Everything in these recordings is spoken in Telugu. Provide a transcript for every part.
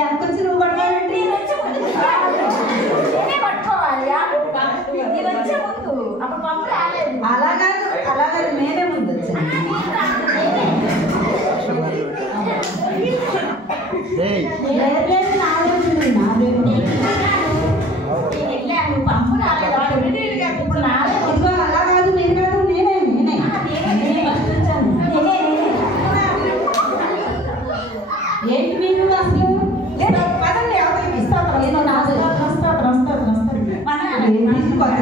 ఎంతకొచ్చి నువ్వు పట్టుకోవాలంటే అలా కాదు నేనే ముందు అలా కాదు నేను కాదు నేనే ఏంటి మీరు అసలు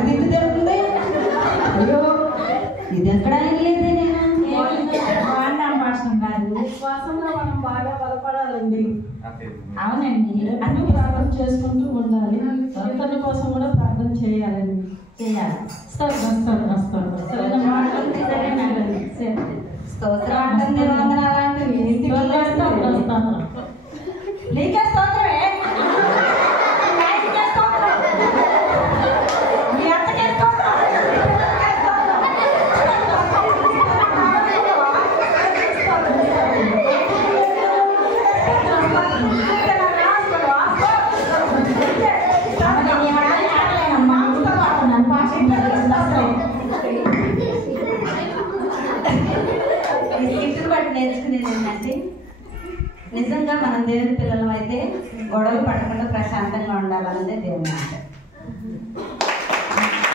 తిట్టు జరుగుతుంది. అయ్యో ఇది ఎక్కడ లేదే విశ్వాసంలో మనం బాగా బలపడాలండి. అవునండి అన్ని ప్రార్థన చేసుకుంటూ ఉండాలి. అతని కోసం కూడా ప్రార్థన చేయాలండి. చేయాలి. స్తోత్రం అంటుంది వందనాలంటే నీకే స్తోత్రమే నేర్చుకునేది ఏంటంటే నిజంగా మనం దేవుని పిల్లలం అయితే గొడవలు పడకుండా ప్రశాంతంగా ఉండాలన్నదే దేవుని మాట.